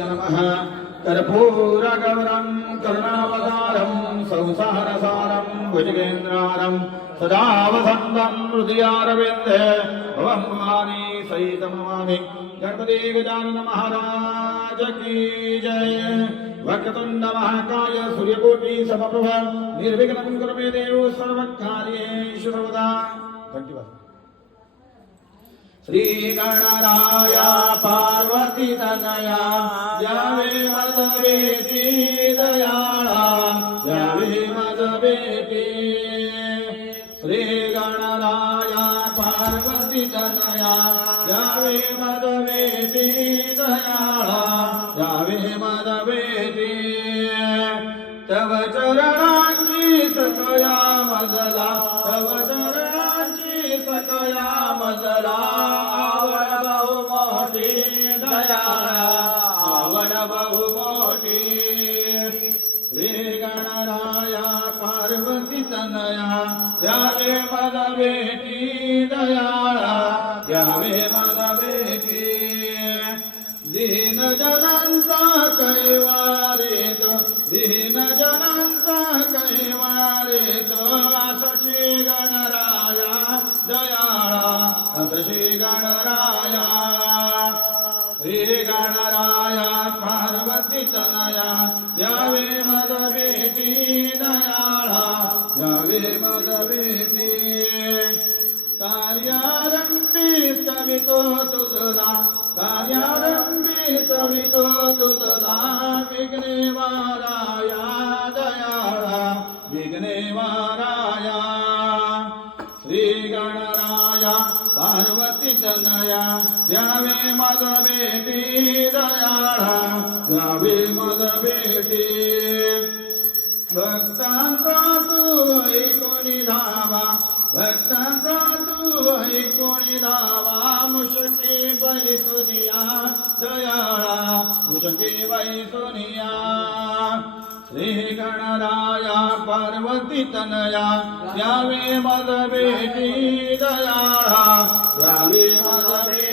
नमः कर्पूरगौरं करुणावतारं संसारसारं भुजगेन्द्रारं सदा वसन्तं हृदयारविन्दे भवं भवानी सहितं नमामि। गणपति गजानन महाराज की जय। वक्रतुंड महाकाय सूर्यकोटि समप्रभ निर्विघ्नं कुरु मे देव सर्वकार्येषु सर्वदा। धन्यवाद। श्री गणराय पार्वती तनया जावे मद बेटी दयाळा जावे मद बेटी। श्री गणराय पार्वती तनया जावे मद बेटी दयाळा जावे मद बेटी। तव चरणांची सकया मजला तव चरणांची सकया मजला आवड बहु मोठी दयाळा आवड बहु मोठी। श्री गणराया पार्वती तनया द्यावे मद बेटी दयाळा द्यावे मद बेटी। दीन जनांचा कैवारीतो दीन जनांचा कैवारीतो असशी गणराया दयाळा असशी गणराया। श्री गणराया पार्वती तनया द्यावे मद बेटी दयाळा द्यावे मद बेटी। कार्यारंभी स्तवितो तुझला कार्यारंभी स्तवितो तुझला विघ्ने वाराया दयाळा विघ्ने वाराया। श्री गणराया पार्वती तनया द्यावे मद बेटी दयाळा द्यावे मद बेटी। भक्तांचा तू ऐकोनी धावा भक्तांचा तू ऐकोनी धावा मुशकी बैसुनिया दयाळा मुशकी बैसुनिया। श्री गणराया पार्वती तनया द्यावे मद बेटी दयाळा द्यावे मद बेटी।